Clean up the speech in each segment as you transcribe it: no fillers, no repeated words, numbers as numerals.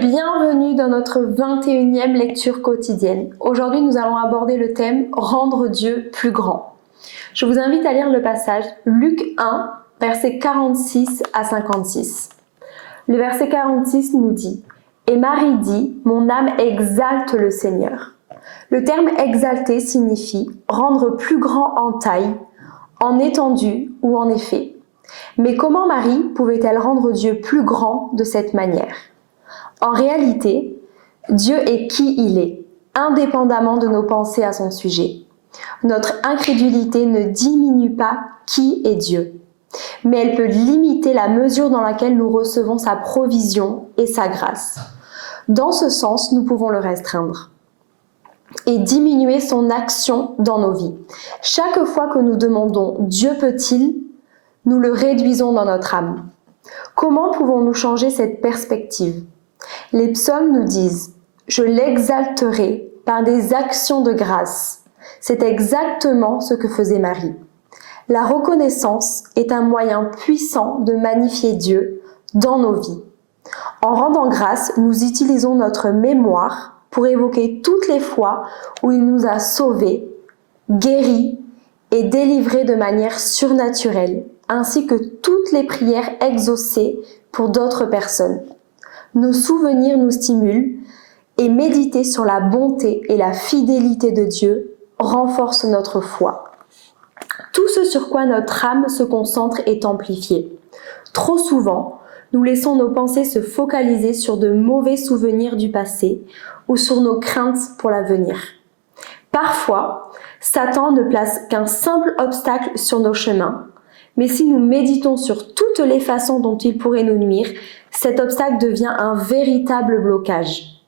bienvenue dans notre 21e lecture quotidienne. Aujourd'hui, nous allons aborder le thème « Rendre Dieu plus grand ». Je vous invite à lire le passage Luc 1, versets 46 à 56. Le verset 46 nous dit « Et Marie dit, mon âme exalte le Seigneur ». Le terme « exalter » signifie rendre plus grand en taille, en étendue ou en effet. Mais comment Marie pouvait-elle rendre Dieu plus grand de cette manière ? En réalité, Dieu est qui il est, indépendamment de nos pensées à son sujet. Notre incrédulité ne diminue pas qui est Dieu, mais elle peut limiter la mesure dans laquelle nous recevons sa provision et sa grâce. Dans ce sens, nous pouvons le restreindre et diminuer son action dans nos vies. Chaque fois que nous demandons « Dieu peut-il ?», nous le réduisons dans notre âme. Comment pouvons-nous changer cette perspective ? Les psaumes nous disent « Je l'exalterai par des actions de grâce ». C'est exactement ce que faisait Marie. La reconnaissance est un moyen puissant de magnifier Dieu dans nos vies. En rendant grâce, nous utilisons notre mémoire pour évoquer toutes les fois où il nous a sauvés, guéris et délivrés de manière surnaturelle, ainsi que toutes les prières exaucées pour d'autres personnes. Nos souvenirs nous stimulent et méditer sur la bonté et la fidélité de Dieu renforce notre foi. Tout ce sur quoi notre âme se concentre est amplifié. Trop souvent, nous laissons nos pensées se focaliser sur de mauvais souvenirs du passé ou sur nos craintes pour l'avenir. Parfois, Satan ne place qu'un simple obstacle sur nos chemins, mais si nous méditons sur toutes les façons dont il pourrait nous nuire, cet obstacle devient un véritable blocage.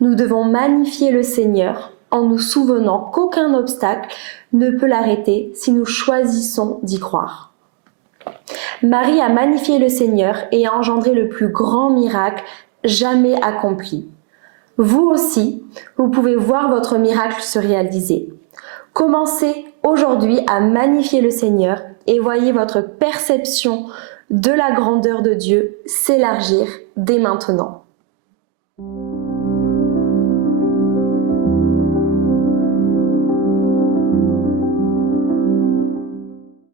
Nous devons magnifier le Seigneur en nous souvenant qu'aucun obstacle ne peut l'arrêter si nous choisissons d'y croire. Marie a magnifié le Seigneur et a engendré le plus grand miracle jamais accompli. Vous aussi, vous pouvez voir votre miracle se réaliser. Commencez aujourd'hui à magnifier le Seigneur et voyez votre perception de la grandeur de Dieu s'élargir dès maintenant.